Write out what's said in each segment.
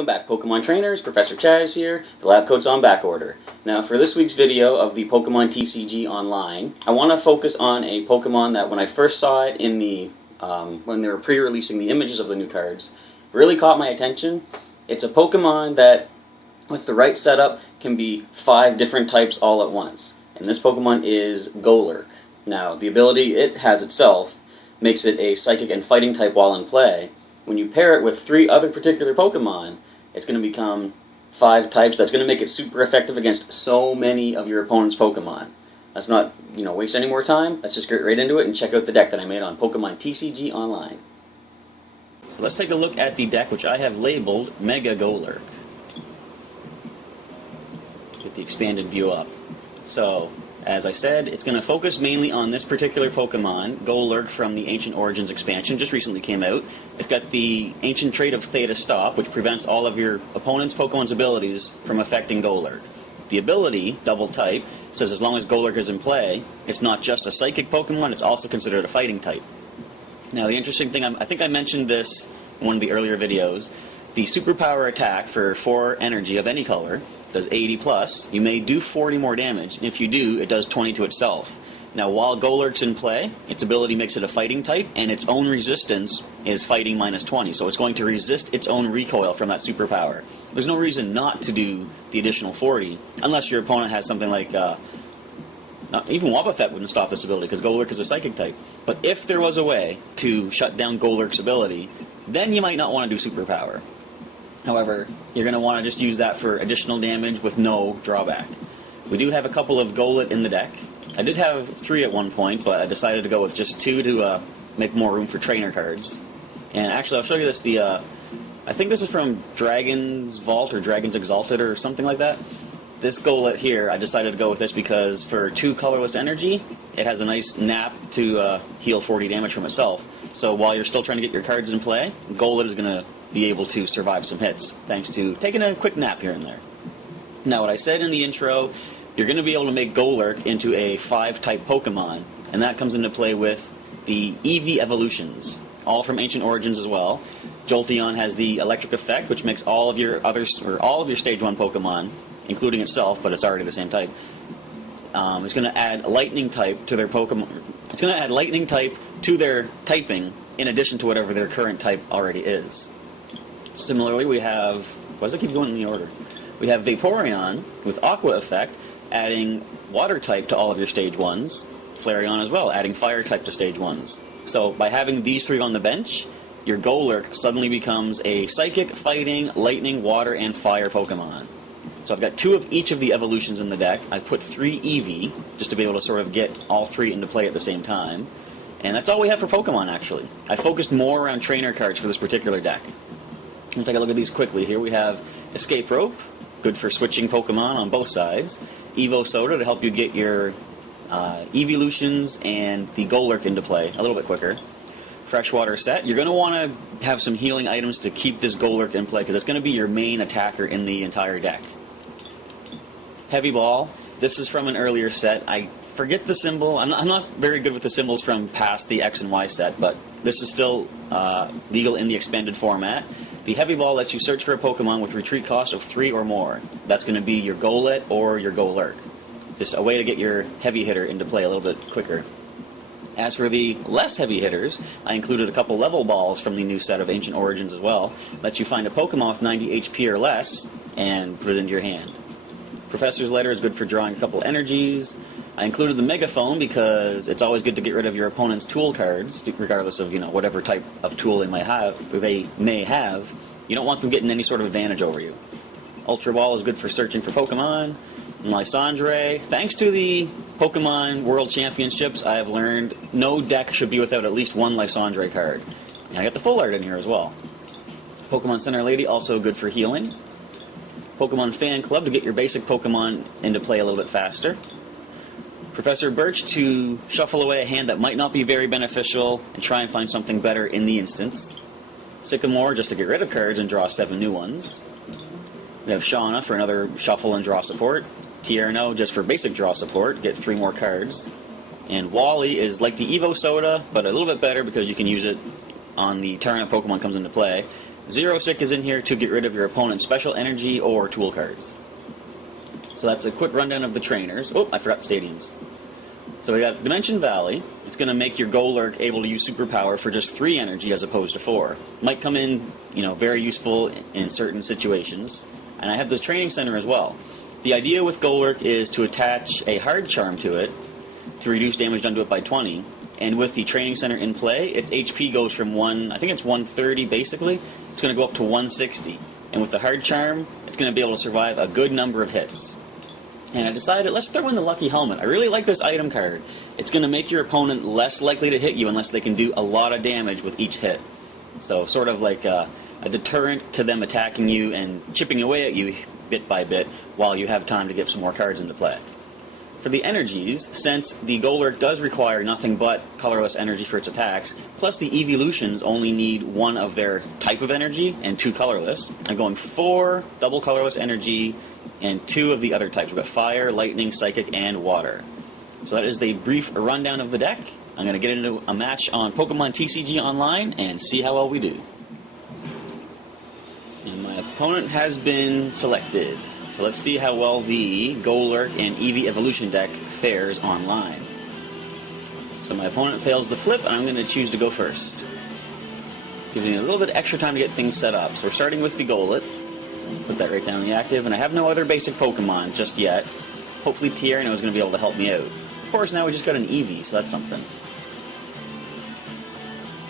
welcome back Pokemon trainers. Professor Chaz here. The lab coat's on back order. Now for this week's video of the Pokemon TCG Online, I want to focus on a Pokemon that when I first saw it in the when they were pre-releasing the images of the new cards, really caught my attention. It's a Pokemon that, with the right setup, can be 5 different types all at once. And this Pokemon is Golurk. Now, the ability it has itself makes it a Psychic and Fighting type while in play. When you pair it with 3 other particular Pokemon, it's going to become 5 types. That's going to make it super effective against so many of your opponent's Pokemon. Let's not, waste any more time. Let's just get right into it and check out the deck that I made on Pokemon TCG Online. So let's take a look at the deck, which I have labeled Mega Golurk. Get the expanded view up. So, as I said, it's going to focus mainly on this particular Pokemon, Golurk from the Ancient Origins expansion, just recently came out. It's got the Ancient Trait of Theta Stop, which prevents all of your opponent's Pokemon's abilities from affecting Golurk. The ability, Double Type, says as long as Golurk is in play, it's not just a Psychic Pokemon, it's also considered a Fighting type. Now the interesting thing, I think I mentioned this in one of the earlier videos, the superpower attack for 4 energy of any color does 80 plus. You may do 40 more damage, and if you do, it does 20 to itself. Now, while Golurk's in play, its ability makes it a Fighting type, and its own resistance is Fighting minus 20, so it's going to resist its own recoil from that superpower. There's no reason not to do the additional 40, unless your opponent has something like, even Wobbuffet wouldn't stop this ability, because Golurk is a Psychic type. But if there was a way to shut down Golurk's ability, then you might not want to do superpower. However, you're going to want to just use that for additional damage with no drawback. We do have a couple of Golett in the deck. I did have 3 at one point, but I decided to go with just 2 to make more room for trainer cards. And actually, I'll show you this. I think this is from Dragon's Vault or Dragon's Exalted or something like that. This Golett here, I decided to go with this because for 2 colorless energy, it has a nice nap to heal 40 damage from itself. So while you're still trying to get your cards in play, Golett is going to be able to survive some hits, thanks to taking a quick nap here and there. Now, what I said in the intro, you're going to be able to make Golurk into a 5-type Pokemon, and that comes into play with the EV evolutions, all from Ancient Origins as well. Jolteon has the electric effect, which makes all of your Stage 1 Pokemon, including itself, but it's already the same type. It's going to add Lightning type to their Pokemon. It's going to add Lightning type to their typing, in addition to whatever their current type already is. Similarly, we have, why does it keep going in the order? We have Vaporeon with Aqua effect, adding Water type to all of your Stage 1s. Flareon as well, adding Fire type to Stage 1s. So by having these 3 on the bench, your Golurk suddenly becomes a Psychic, Fighting, Lightning, Water, and Fire Pokemon. So I've got 2 of each of the evolutions in the deck. I've put 3 EV, just to be able to sort of get all 3 into play at the same time. And that's all we have for Pokemon, actually. I focused more around trainer cards for this particular deck. We'll take a look at these quickly. Here we have Escape Rope, good for switching Pokemon on both sides. Evo Soda to help you get your Evolutions and the Golurk into play a little bit quicker. Freshwater Set, you're going to want to have some healing items to keep this Golurk in play, because it's going to be your main attacker in the entire deck. Heavy Ball, this is from an earlier set. I forget the symbol. I'm not very good with the symbols from past the X and Y set, but this is still legal in the expanded format. The Heavy Ball lets you search for a Pokemon with retreat cost of 3 or more. That's going to be your Golett or your Golurk. Just a way to get your heavy hitter into play a little bit quicker. As for the less heavy hitters, I included a couple level balls from the new set of Ancient Origins as well. Let you find a Pokemon with 90 HP or less and put it into your hand. Professor's Letter is good for drawing a couple energies. I included the Megaphone because it's always good to get rid of your opponent's tool cards, regardless of whatever type of tool they may have. You don't want them getting any sort of advantage over you. Ultra Ball is good for searching for Pokemon. And Lysandre, thanks to the Pokemon World Championships, I have learned no deck should be without at least 1 Lysandre card. And I got the full art in here as well. Pokemon Center Lady, also good for healing. Pokemon Fan Club to get your basic Pokemon into play a little bit faster. Professor Birch to shuffle away a hand that might not be very beneficial and try and find something better in the instance. Sycamore just to get rid of cards and draw 7 new ones. We have Shauna for another shuffle and draw support. Tierno just for basic draw support, get 3 more cards. And Wally is like the Evo Soda, but a little bit better because you can use it on the turn a Pokemon comes into play. Zero Sick is in here to get rid of your opponent's special energy or tool cards. So that's a quick rundown of the trainers. Oh, I forgot stadiums. So we got Dimension Valley. It's going to make your Golurk able to use superpower for just 3 energy as opposed to 4. Might come in, very useful in certain situations. And I have this training center as well. The idea with Golurk is to attach a hard charm to it to reduce damage done to it by 20. And with the training center in play, its HP goes from 130 basically. It's going to go up to 160. And with the hard charm, it's going to be able to survive a good number of hits. And I decided, let's throw in the Lucky Helmet. I really like this item card. It's going to make your opponent less likely to hit you unless they can do a lot of damage with each hit. So sort of like a deterrent to them attacking you and chipping away at you bit by bit while you have time to get some more cards into play. For the energies, since the Golurk does require nothing but colorless energy for its attacks, plus the evolutions only need 1 of their type of energy and 2 colorless, I'm going 4 double colorless energy and 2 of the other types. We've got Fire, Lightning, Psychic, and Water. So that is the brief rundown of the deck. I'm going to get into a match on Pokemon TCG Online and see how well we do. And my opponent has been selected. So let's see how well the Golurk and Eevee Evolution deck fares online. So my opponent fails the flip, and I'm going to choose to go first. Giving me a little bit extra time to get things set up. So we're starting with the Golett. Put that right down in the active, and I have no other basic Pokemon just yet. Hopefully Tierno is going to be able to help me out. Of course, now we just got an Eevee, so that's something.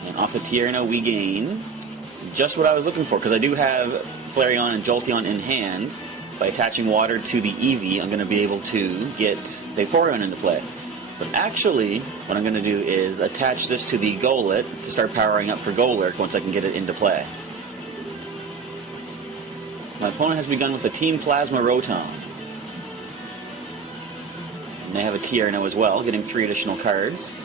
And off the Tierno we gain just what I was looking for, because I do have Flareon and Jolteon in hand. By attaching water to the Eevee, I'm going to be able to get Vaporeon into play. But actually, what I'm going to do is attach this to the Golett to start powering up for Golurk once I can get it into play. My opponent has begun with a Team Plasma Rotom. And they have a Tierno as well, getting 3 additional cards.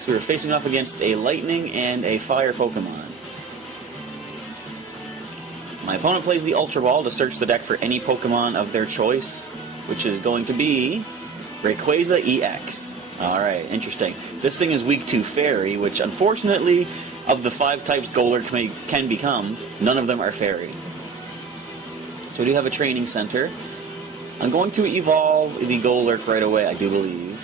So we're facing off against a Lightning and a Fire Pokemon. My opponent plays the Ultra Ball to search the deck for any Pokemon of their choice, which is going to be Rayquaza-EX. Alright, interesting. This thing is weak to Fairy, which unfortunately, of the 5 types Golurk can become, none of them are Fairy. So we do have a training center. I'm going to evolve the Golurk right away, I do believe.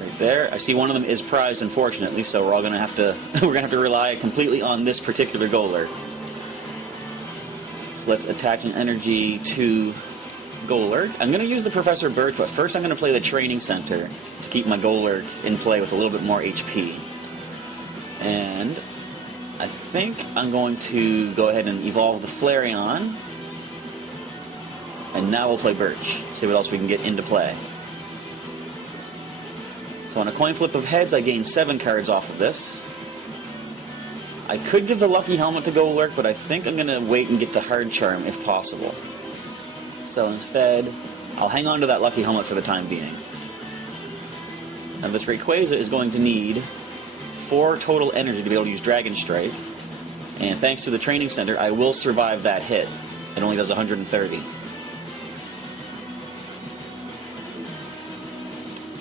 Right there. I see one of them is prized, unfortunately, so we're all gonna have to rely completely on this particular Golurk. So let's attach an energy to Golurk. I'm gonna use the Professor Birch, but first I'm gonna play the training center to keep my Golurk in play with a little bit more HP. And I think I'm going to go ahead and evolve the Flareon. And now we'll play Birch. See what else we can get into play. So on a coin flip of heads, I gain 7 cards off of this. I could give the Lucky Helmet to Golurk, but I think I'm going to wait and get the Hard Charm if possible. So instead, I'll hang on to that Lucky Helmet for the time being. Now this Rayquaza is going to need 4 total energy to be able to use Dragon Strike. And thanks to the Training Center, I will survive that hit. It only does 130.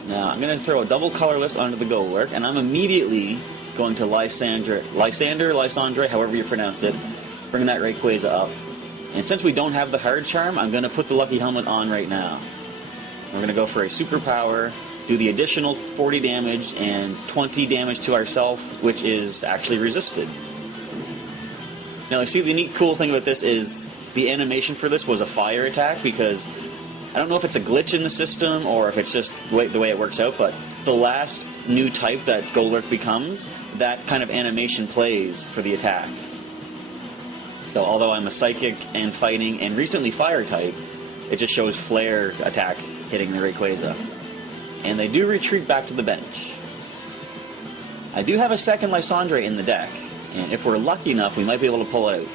Now, I'm going to throw a double colorless onto the Golurk, and I'm immediately going to Lysandre, however you pronounce it, bring that Rayquaza up. And since we don't have the Hard Charm, I'm going to put the Lucky Helmet on right now. We're going to go for a Superpower, do the additional 40 damage and 20 damage to ourselves, which is actually resisted. Now, you see, the neat cool thing about this is the animation for this was a fire attack, because I don't know if it's a glitch in the system or if it's just the way it works out, but the last new type that Golurk becomes, that kind of animation plays for the attack. So although I'm a Psychic and Fighting and recently Fire type, it just shows Flare attack hitting the Rayquaza. And they do retreat back to the bench. I do have a second Lysandre in the deck, and if we're lucky enough, we might be able to pull out.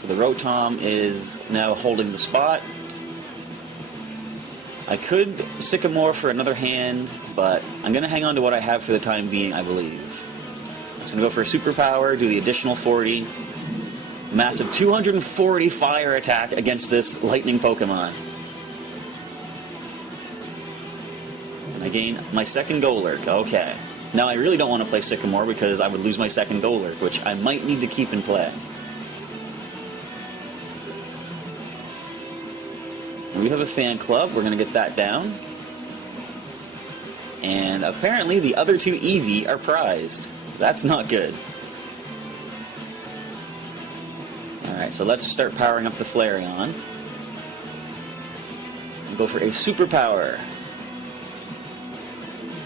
So the Rotom is now holding the spot. I could Sycamore for another hand, but I'm going to hang on to what I have for the time being, I believe. I'm just going to go for a Superpower, do the additional 40. Massive 240 fire attack against this Lightning Pokemon. I gain my second Golurk. Okay. Now I really don't want to play Sycamore because I would lose my second Golurk, which I might need to keep in play. We have a fan club. We're going to get that down. And apparently the other two Eevee are prized. That's not good. Alright, so let's start powering up the Flareon. And go for a superpower.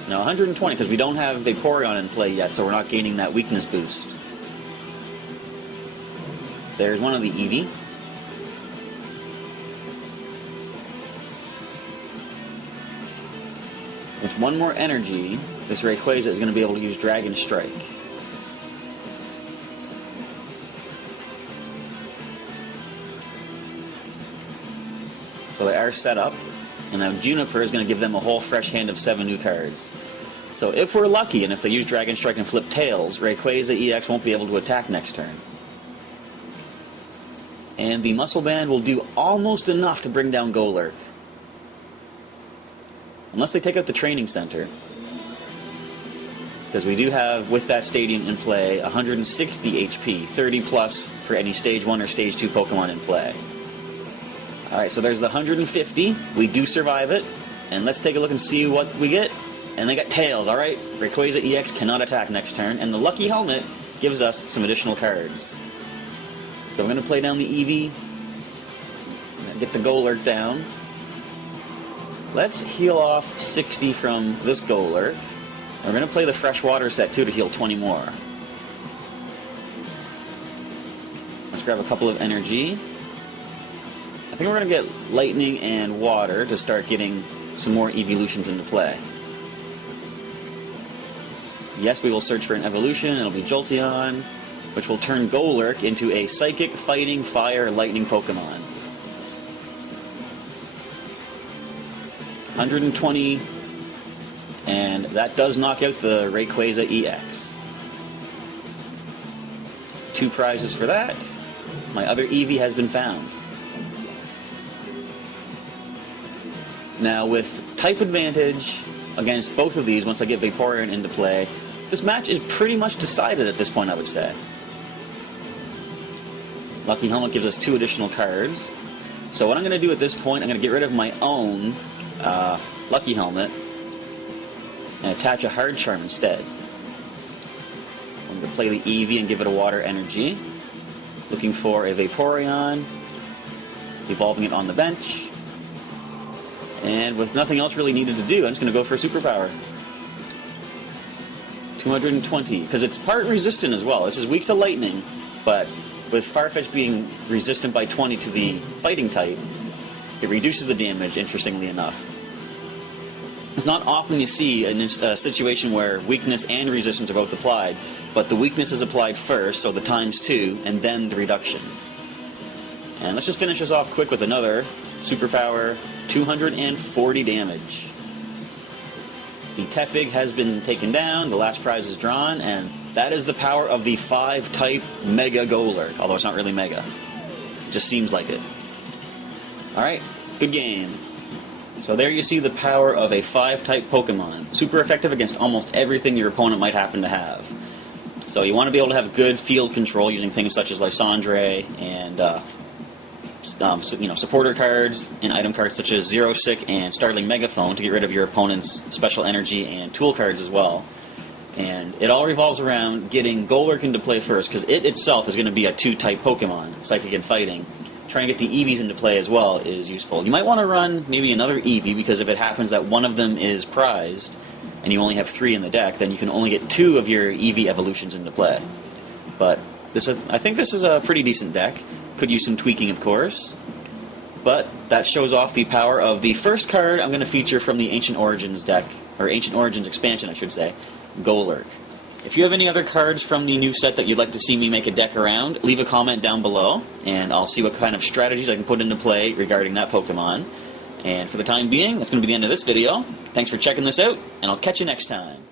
Now 120, because we don't have Vaporeon in play yet, so we're not gaining that weakness boost. There's one of the Eevee. With one more energy, this Rayquaza is going to be able to use Dragon Strike. So they are set up, and now Juniper is going to give them a whole fresh hand of 7 new cards. So if we're lucky, and if they use Dragon Strike and flip Tails, Rayquaza-EX won't be able to attack next turn. And the Muscle Band will do almost enough to bring down Golurk. Unless they take out the training center. Because we do have, with that stadium in play, 160 HP, 30 plus for any Stage 1 or Stage 2 Pokemon in play. Alright, so there's the 150. We do survive it. And let's take a look and see what we get. And they got Tails, alright? Rayquaza-EX cannot attack next turn. And the Lucky Helmet gives us some additional cards. So we're going to play down the Eevee. Get the Golurk down. Let's heal off 60 from this Golurk. And we're going to play the Freshwater set too to heal 20 more. Let's grab a couple of energy. I think we're going to get Lightning and Water to start getting some more evolutions into play. Yes, we will search for an evolution. It'll be Jolteon, which will turn Golurk into a Psychic, Fighting, Fire, Lightning Pokemon. 120, and that does knock out the Rayquaza-EX. 2 prizes for that. My other Eevee has been found. Now with type advantage against both of these, once I get Vaporeon into play, this match is pretty much decided at this point, I would say. Lucky Helmet gives us 2 additional cards. So what I'm going to do at this point, I'm going to get rid of my own Lucky Helmet and attach a Hard Charm instead. I'm going to play the Eevee and give it a Water Energy. Looking for a Vaporeon, evolving it on the bench. And with nothing else really needed to do, I'm just going to go for a Superpower. 220, because it's part resistant as well. This is weak to Lightning, but with Farfetch being resistant by 20 to the Fighting type, it reduces the damage, interestingly enough. It's not often you see a situation where weakness and resistance are both applied, but the weakness is applied first, so the +2, and then the reduction. And let's just finish this off quick with another Superpower, 240 damage. The Tepig has been taken down, the last prize is drawn, and that is the power of the 5-type Mega Golurk, although it's not really Mega. It just seems like it. Alright, good game. So there you see the power of a 5-type Pokemon. Super effective against almost everything your opponent might happen to have. So you want to be able to have good field control using things such as Lysandre and supporter cards and item cards such as Zero Sick and Starling Megaphone to get rid of your opponent's special energy and tool cards as well. And it all revolves around getting Golurk into play first, because it itself is going to be a 2-type Pokemon, Psychic and Fighting. Trying to get the Eevees into play as well is useful. You might want to run maybe another Eevee, because if it happens that one of them is prized, and you only have 3 in the deck, then you can only get 2 of your Eevee evolutions into play. But I think this is a pretty decent deck. Could use some tweaking, of course. But that shows off the power of the first card I'm going to feature from the Ancient Origins deck, or Ancient Origins expansion, I should say, Golurk. If you have any other cards from the new set that you'd like to see me make a deck around, leave a comment down below, and I'll see what kind of strategies I can put into play regarding that Pokemon. And for the time being, that's going to be the end of this video. Thanks for checking this out, and I'll catch you next time.